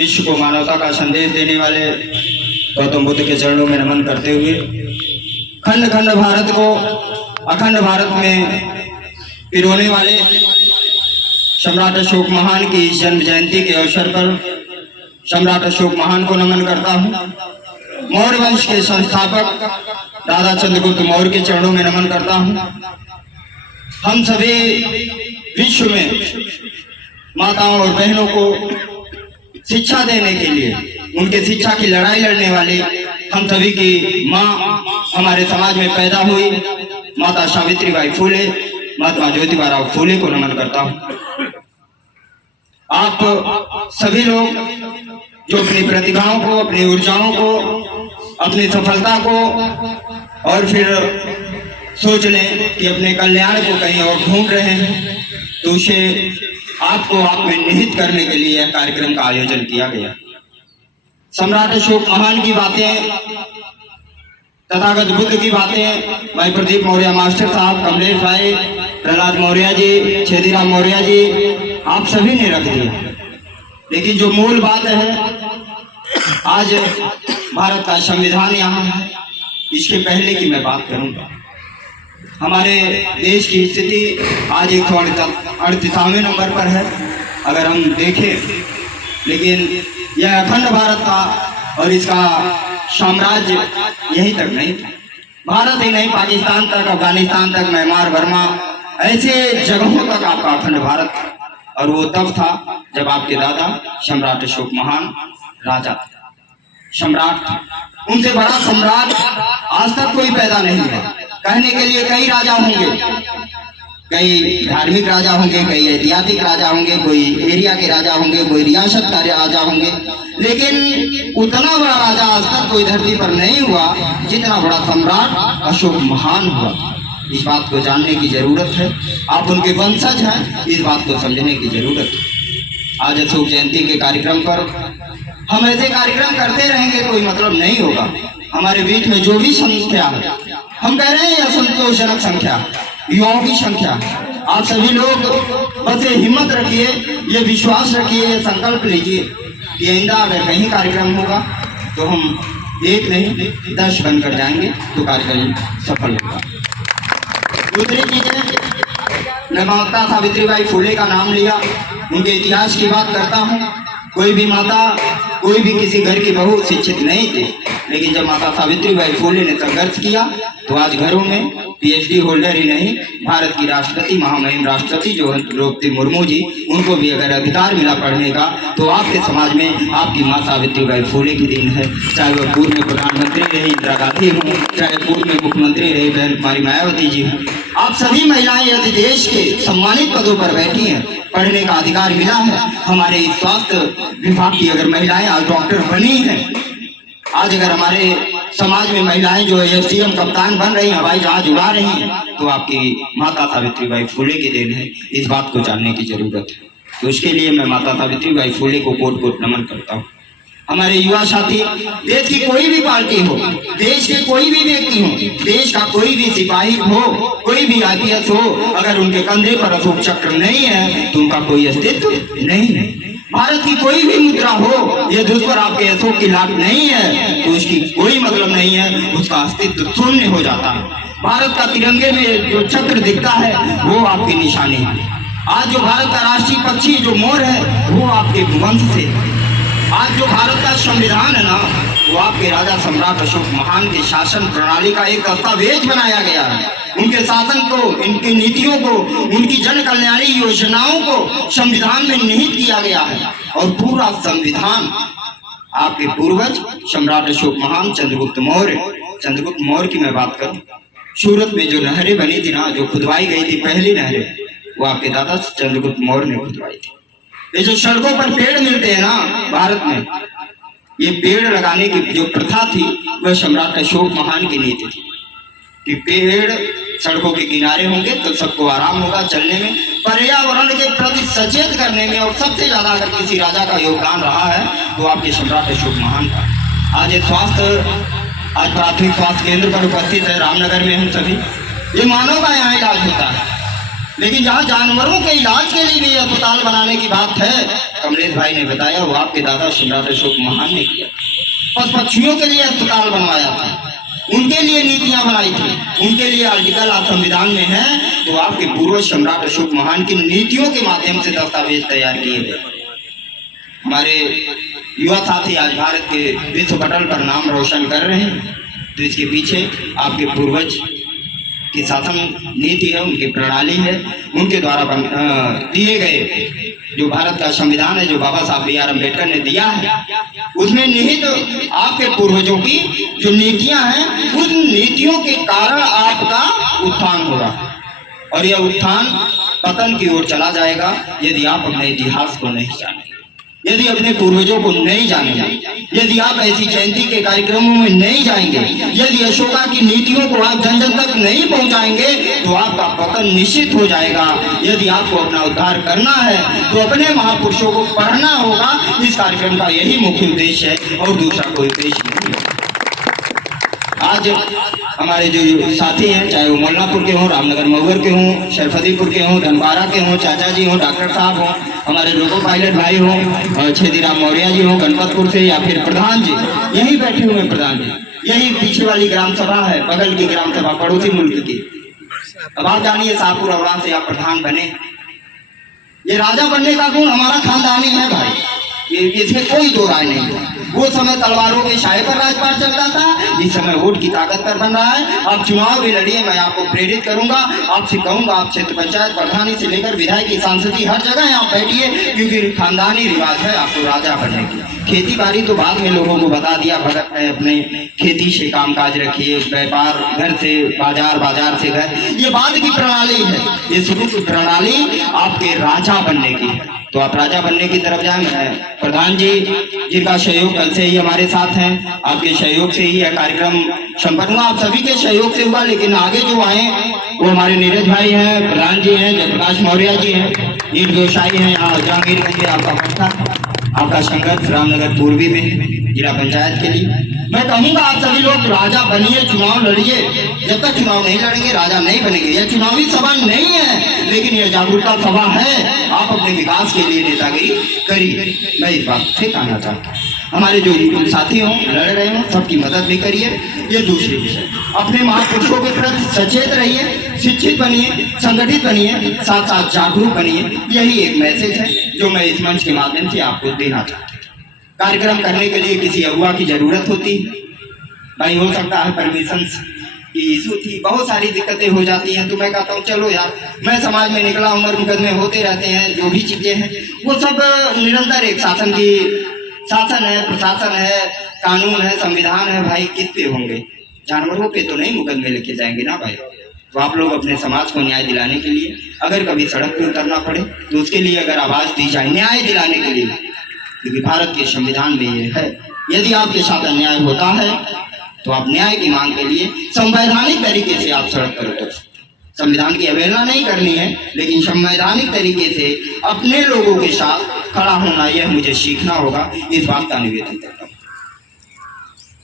विश्व को मानवता का संदेश देने वाले गौतम बुद्ध के चरणों में नमन करते हुए खंड खंड भारत को अखंड भारत में पिरोने वाले सम्राट अशोक महान की जन्म जयंती के अवसर पर सम्राट अशोक महान को नमन करता हूँ। मौर्य वंश के संस्थापक दादा चंद्रगुप्त मौर्य के चरणों में नमन करता हूँ। हम सभी विश्व में माताओं और बहनों को शिक्षा देने के लिए उनके शिक्षा की लड़ाई लड़ने वाली हम सभी की माँ हमारे समाज में पैदा हुई माता सावित्रीबाई फूले, महात्मा ज्योतिबा फूले को नमन करता हूँ। आप सभी लोग जो अपनी प्रतिभाओं को, अपनी ऊर्जाओं को, अपनी सफलता को और फिर सोच लें कि अपने कल्याण को कहीं और ढूंढ रहे हैं, तो उसे आपको आप में निहित करने के लिए यह कार्यक्रम का आयोजन किया गया। सम्राट अशोक महान की बातें, तथागत बुद्ध की बातें भाई प्रदीप मौर्य मास्टर साहब, कमलेश भाई, प्रहलाद मौर्य जी, छेदीराम मौर्य जी, आप सभी ने रख दिया। लेकिन जो मूल बात है, आज भारत का संविधान यहाँ है, इसके पहले की मैं बात करूंगा। हमारे देश की स्थिति आज 138वें नंबर पर है अगर हम देखें, लेकिन यह अखंड भारत था और इसका साम्राज्य यहीं तक नहीं था। भारत ही नहीं, पाकिस्तान तक, अफगानिस्तान तक, म्यांमार, बर्मा, ऐसे जगहों तक आपका अखंड भारत था। और वो तब था जब आपके दादा सम्राट अशोक महान राजा थे, सम्राट। उनसे बड़ा सम्राट आज तक कोई पैदा नहीं हुआ। कहने के लिए कई राजा होंगे, कई धार्मिक राजा होंगे, कई ऐतिहासिक राजा होंगे, कोई एरिया के राजा होंगे, कोई रियासत का राजा होंगे, लेकिन उतना बड़ा राजा आज तक कोई धरती पर नहीं हुआ जितना बड़ा सम्राट अशोक महान हुआ। इस बात को जानने की जरूरत है। आप उनके वंशज हैं, इस बात को समझने की जरूरत है। आज अशोक जयंती के कार्यक्रम पर हम ऐसे कार्यक्रम करते रहेंगे, कोई मतलब नहीं होगा। हमारे बीच में जो भी संख्या है, हम कह रहे हैं असंतोषजनक संख्या, युवाओं की संख्या, आप सभी लोग बस ये हिम्मत रखिए, ये विश्वास रखिए, ये संकल्प लीजिए कि आइंदा अगर कहीं कार्यक्रम होगा तो हम 1 नहीं 10 बनकर जाएंगे तो कार्यक्रम सफल होगा। दूसरी चीजें, मैं माता सावित्रीबाई फूले का नाम लिया, उनके इतिहास की बात करता हूँ। कोई भी माता, कोई भी किसी घर की बहू शिक्षित नहीं थी, लेकिन जब माता सावित्रीबाई फूले ने संघर्ष किया तो आज घरों में पीएचडी होल्डर ही नहीं, भारत की राष्ट्रपति, महामहिम राष्ट्रपति जो द्रौपदी मुर्मू जी, उनको भी अगर अधिकार मिला पढ़ने का, तो आपके समाज में आपकी माँ सावित्रीबाई फूले की दिन है। चाहे वह पूर्व में प्रधानमंत्री रही इंदिरा गांधी हूँ, चाहे पूर्व में मुख्यमंत्री रही बहन कुमारी मायावती जी हूँ, आप सभी महिलाएं यदि देश के सम्मानित पदों पर बैठी हैं, पढ़ने का अधिकार मिला है। हमारे स्वास्थ्य विभाग की अगर महिलाएं आज डॉक्टर बनी हैं, आज अगर हमारे समाज में महिलाएं जो एसडीएम कप्तान बन रही हैं, हवाई जहाज उड़ा रही हैं, तो आपकी माता सावित्रीबाई फूले की देन है। इस बात को जानने की जरूरत है। तो उसके लिए मैं माता सावित्रीबाई फूले को कोट कोट नमन करता हूँ। हमारे युवा साथी, देश की कोई भी पार्टी हो, देश के कोई भी व्यक्ति हो, देश का कोई भी सिपाही हो, कोई भी आईपीएस हो, अगर उनके कंधे पर अशोक चक्र नहीं है तो उनका कोई अस्तित्व नहीं है। भारत की कोई भी मुद्रा हो, यदि उस पर आपके अशोक की लाट नहीं है तो उसकी कोई मतलब नहीं है, उसका अस्तित्व शून्य हो जाता है। भारत का तिरंगे में जो चक्र दिखता है वो आपकी निशानी है। आज जो भारत का राष्ट्रीय पक्षी जो मोर है वो आपके वंश से। आज जो भारत का संविधान है ना, वो आपके राजा सम्राट अशोक महान के शासन प्रणाली का एक दस्तावेज बनाया गया है। उनके शासन को, इनकी नीतियों को, उनकी जन कल्याणी योजनाओं को संविधान में निहित किया गया है। और पूरा संविधान आपके पूर्वज सम्राट अशोक महान, चंद्रगुप्त मौर्य की मैं बात करूं, सूरत में जो नहरें बनी थी ना, जो खुदवाई गई थी पहली नहरें, वो आपके दादा चंद्रगुप्त मौर्य ने खुदवाई थी। ये जो सड़कों पर पेड़ मिलते हैं ना भारत में, ये पेड़ लगाने की जो प्रथा थी वह सम्राट अशोक महान की नीति थी कि पेड़ सड़कों के किनारे होंगे तो सबको आराम होगा चलने में, पर्यावरण के प्रति सचेत करने में। और सबसे ज्यादा अगर किसी राजा का योगदान रहा है तो आपके सम्राट अशोक महान का। आज प्राथमिक स्वास्थ्य केंद्र पर उपस्थित है रामनगर में हम सभी, ये मानव का यहाँ इलाज होता है, लेकिन जहाँ जानवरों के इलाज के लिए भी अस्पताल बनाने की बात है, कमलेश भाई ने बताया वो आपके दादा सम्राट अशोक महान ने किया। पशु पक्षियों के लिए अस्पताल बनवाया था, उनके लिए नीतियां बनाई थी, उनके लिए आर्टिकल आप संविधान में है, तो आपके पूर्वज सम्राट अशोक महान की नीतियों के माध्यम से दस्तावेज तैयार किए गए। हमारे युवा साथी आज भारत के विश्व पटल पर नाम रोशन कर रहे हैं, तो इसके पीछे आपके पूर्वज की शासन नीति है, उनकी प्रणाली है, उनके द्वारा दिए गए जो भारत का संविधान है, जो बाबा साहब बी आर अम्बेडकर ने दिया है, उसमें निहित आपके पूर्वजों की जो नीतियां हैं, उन नीतियों के कारण आपका उत्थान होगा और यह उत्थान पतन की ओर चला जाएगा यदि आप अपने इतिहास को नहीं जानेंगे, यदि अपने पूर्वजों को नहीं जानेंगे, यदि आप ऐसी जयंती के कार्यक्रमों में नहीं जाएंगे, यदि अशोका की नीतियों को आप जन जन तक नहीं पहुंचाएंगे, तो आपका पतन निश्चित हो जाएगा। यदि आपको अपना उद्धार करना है तो अपने महापुरुषों को पढ़ना होगा। इस कार्यक्रम का यही मुख्य उद्देश्य है और दूसरा कोई उद्देश्य नहीं है। आज हमारे जो साथी हैं, चाहे वो मोल्लापुर के हों, रामनगर मऊर के हों, शरफदीपुर के हों, धनबारा के हों, चाचा जी हों, डॉक्टर साहब हों, हमारे लोको पायलट भाई हों, छेदीराम मौर्य जी हों गणपतपुर से, या फिर प्रधान जी यही बैठे हुए प्रधान जी, यही पीछे वाली ग्राम सभा है, बगल की ग्राम सभा पड़ोसी मुल्क की। अब आप जानिए शाहपुर औरा से आप प्रधान बने, ये राजा बनने का गुण हमारा खानदानी है भाई, ये इसमें कोई दो राय नहीं है। वो समय तलवारों के शाही पर राजपाट चलता था, इस समय वोट की ताकत पर बन रहा है। आप चुनाव भी लड़िए, मैं आपको प्रेरित करूंगा, आपसे कहूंगा, आप क्षेत्र पंचायत प्रधानी से लेकर विधायक सांसदी हर जगह आप बैठिए, क्योंकि खानदानी रिवाज है आपको राजा बनने की। खेती बाड़ी तो बाद में लोगों को बता दिया, भगत है अपने खेती से कामकाज रखिए, व्यापार घर से बाजार, बाजार से घर, ये बाद की प्रणाली है। ये शुरू की प्रणाली आपके राजा बनने की है, तो आप राजा बनने की तरफ जाए। प्रधान जी जिनका सहयोग कल से ही हमारे साथ हैं, आपके सहयोग से ही यह कार्यक्रम संपन्न हुआ, आप सभी के सहयोग से हुआ। लेकिन आगे जो आए वो हमारे नीरज भाई हैं, प्रधान जी हैं, जयप्रकाश मौर्य जी हैं, ईट व्यवसायी हैं, यहाँ जहांगीरगंज आपका पट्टा, आपका संघर्ष रामनगर पूर्वी में जिला पंचायत के लिए। मैं कहूंगा आप सभी लोग राजा बनिए, चुनाव लड़िए। जब तक चुनाव नहीं लड़ेंगे राजा नहीं बनेंगे। यह चुनावी सभा नहीं है, लेकिन यह जागरूकता सभा है। आप अपने विकास के लिए नेतागिरी करिए, मैं इस बात से कहना चाहता हूँ। हमारे जो साथी हों, लड़ रहे हों, सबकी मदद भी करिए। ये दूसरी विषय, अपने महापुरुषों के प्रति सचेत रहिए, शिक्षित बनिए, संगठित बनिए, साथ साथ जागरूक बनिए। यही एक मैसेज है जो मैं इस मंच के माध्यम से आपको देना चाहता हूँ। कार्यक्रम करने के लिए किसी अगुआ की जरूरत होती है भाई, हो सकता है परमिशन की इशू थी, बहुत सारी दिक्कतें हो जाती हैं, तो मैं कहता हूँ चलो यार, मैं समाज में निकला, उम्र मुकदमे होते रहते हैं, जो भी चीजें हैं वो सब निरंतर एक शासन है, प्रशासन है, कानून है, संविधान है भाई, किस पे होंगे? जानवरों पे तो नहीं मुकदमे लेके जाएंगे ना भाई। तो आप लोग अपने समाज को न्याय दिलाने के लिए अगर कभी सड़क पे उतरना पड़े तो उसके लिए अगर आवाज दी जाए न्याय दिलाने के लिए, क्योंकि भारत के संविधान में ये है, यदि आपके साथ अन्याय होता है तो आप न्याय की मांग के लिए संवैधानिक तरीके से आप सड़क पर उतर सकते। संविधान की अवहेलना नहीं करनी है, लेकिन संवैधानिक तरीके से अपने लोगों के साथ खड़ा होना, यह मुझे सीखना होगा। इस बात का निवेदन करता हूँ।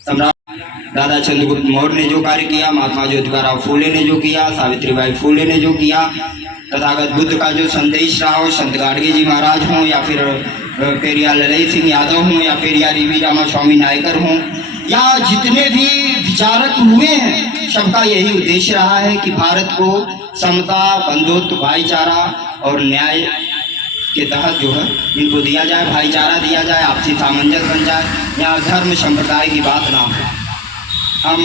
सम्राट दादा चंद्रगुप्त मौर्य ने जो कार्य किया, महात्मा ज्योतिबा फूले ने जो किया, सावित्रीबाई फूले ने जो किया, तथागत बुद्ध का जो संदेश रहा हो, संत गाडगे जी महाराज हों या फिर पेरियार ललई सिंह यादव हों या पेरियार रीवी रामा स्वामी नायकर हों, या जितने भी विचारक हुए हैं, सबका यही उद्देश्य रहा है कि भारत को समता, बंधुत्व, भाईचारा और न्याय के तहत जो है इनको दिया जाए, भाईचारा दिया जाए, आपसी सामंजस्य बन जाए, यहाँ धर्म संप्रदाय की बात ना हो। हम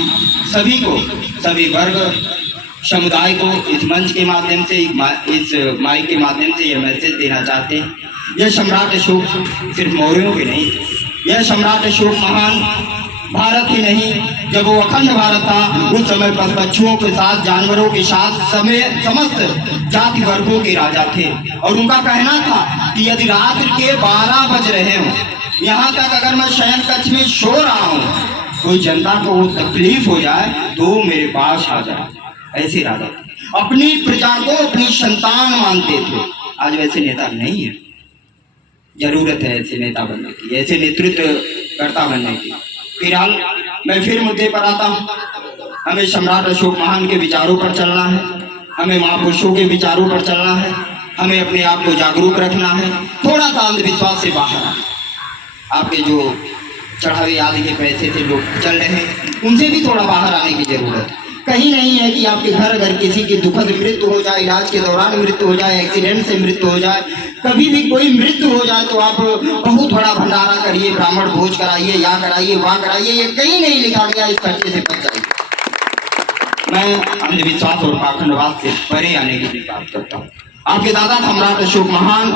सभी को, सभी वर्ग समुदाय को इस मंच के माध्यम से, इस माइक के माध्यम से यह मैसेज देना चाहते हैं। यह सम्राट अशोक सिर्फ मौर्यों के नहीं, यह सम्राट अशोक महान भारत ही नहीं, जब वो अखंड भारत था उस समय पशुओं के साथ, जानवरों के साथ समस्त जाति वर्गों के राजा थे। और उनका कहना था कि यदि रात्रि के 12 बज रहे हो, यहाँ तक अगर मैं शयन कक्ष में सो रहा हूँ, कोई जनता को तकलीफ हो जाए तो मेरे पास आ जाए। ऐसे राजा थे, अपनी प्रजा को अपनी संतान मानते थे। आज वैसे नेता नहीं है, जरूरत है ऐसे नेता बनने की, ऐसे नेतृत्व कर्ता बनने की। फिलहाल मैं फिर मुद्दे पर आता हूँ, हमें सम्राट अशोक महान के विचारों पर चलना है, हमें महापुरुषों के विचारों पर चलना है, हमें अपने आप को जागरूक रखना है, थोड़ा सा अंधविश्वास से बाहर आना। आपके जो चढ़ावे आदि के पैसे से लोग चल रहे हैं, उनसे भी थोड़ा बाहर आने की जरूरत है। कहीं नहीं है कि आपके घर अगर किसी की दुखद मृत्यु हो जाए, इलाज के दौरान मृत्यु हो जाए, एक्सीडेंट से मृत्यु हो जाए, कभी भी कोई मृत्यु हो जाए तो आप बहुत बड़ा भंडारा करिए, ब्राह्मण भोज कराइए, या कराइए, वहाँ कराइए, ये कहीं नहीं लिखा गया। इस खर्चे से बच जाइए। मैं अंधविश्वास और पाखंडवाद से परे आने की बात करता हूँ। आपके दादा सम्राट अशोक महान,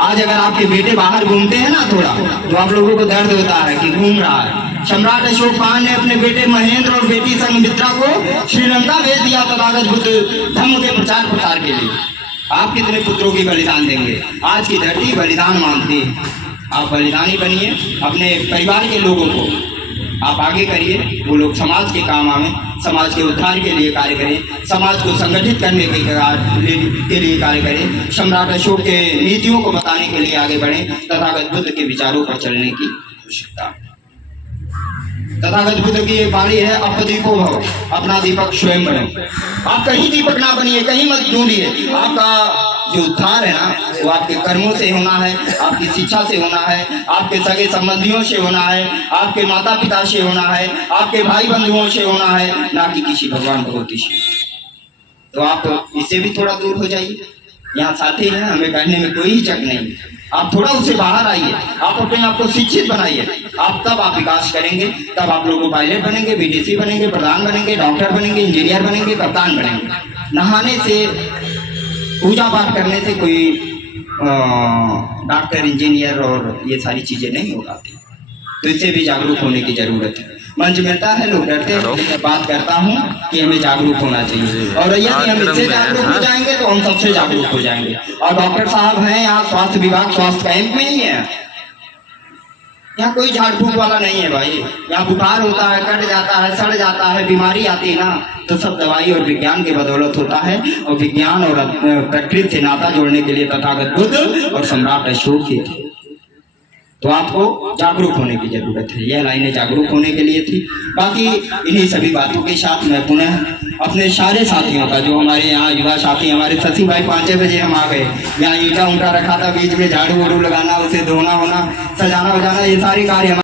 आज अगर आपके बेटे बाहर घूमते हैं ना थोड़ा, तो आप लोगों को दर्द होता है कि घूम रहा है। सम्राट अशोक महान ने अपने बेटे महेंद्र और बेटी संघमित्रा को श्रीलंका भेज दिया तथागत बुद्ध धर्म के प्रचार प्रसार के लिए। आप कितने पुत्रों की बलिदान देंगे? आज की धरती बलिदान मांगती है। आप बलिदानी बनिए, अपने परिवार के लोगों को आप आगे करिए, वो लोग समाज के काम आवे, समाज के उद्धार के लिए कार्य करें, समाज को संगठित करने के लिए कार्य करें, सम्राट अशोक के नीतियों को बताने के लिए आगे बढ़ें, तथागत बुद्ध के विचारों पर चलने की आवश्यकता। तथागत बुद्ध की एक वाणी है, अपदीपो भव, अपना दीपक स्वयं बनो। आप कहीं दीपक ना बनिए, कहीं मत ढूंढिए। आपका जो उद्धार है ना, वो आपके कर्मों से होना है, आपकी शिक्षा से होना है, आपके सगे संबंधियों से होना है, आपके माता पिता से होना है, आपके भाई बंधुओं से होना है, ना कि किसी भगवान भगवती से। तो आप इससे भी थोड़ा दूर हो जाइए। यहाँ साथी हैं, हमें कहने में कोई हिचक नहीं। आप थोड़ा उससे बाहर आइए, आप अपने आप को शिक्षित बनाइए। तब आप विकास करेंगे, तब आप लोगों पायलट बनेंगे, बीडीसी बनेंगे, प्रधान बनेंगे, डॉक्टर बनेंगे, इंजीनियर बनेंगे, कप्तान बनेंगे। नहाने से, पूजा पाठ करने से कोई डॉक्टर, इंजीनियर और ये सारी चीजें नहीं हो पाती। तो इससे भी जागरूक होने की जरूरत है। मंच मिलता है, लोग डरते हैं। बात करता हूँ कि हमें जागरूक होना चाहिए, और यदि हम इससे जागरूक हो जाएंगे तो हम सबसे जागरूक हो जाएंगे। और डॉक्टर साहब हैं यहाँ, स्वास्थ्य विभाग स्वास्थ्य कैंप में ही है। यहाँ कोई झाड़ फूक वाला नहीं है भाई। यहाँ बुखार होता है, कट जाता है, सड़ जाता है, बीमारी आती है ना, तो सब दवाई और विज्ञान की बदौलत होता है। और विज्ञान और प्रकृति से नाता जोड़ने के लिए तथागत बुद्ध और सम्राट अशोक ही थे। तो आपको जागरूक होने की जरूरत है। यह लाइनें जागरूक होने के लिए थी। बाकी इन्हीं सभी बातों के साथ मैं पुनः अपने सारे साथियों का, जो हमारे यहाँ युवा साथी, हमारे शशि भाई 5 बजे हम आ गए, यहाँ ईंटा उंटा रखा था, बीच में झाड़ू वाड़ू लगाना, उसे धोना होना, सजाना वजाना, ये सारे कार्य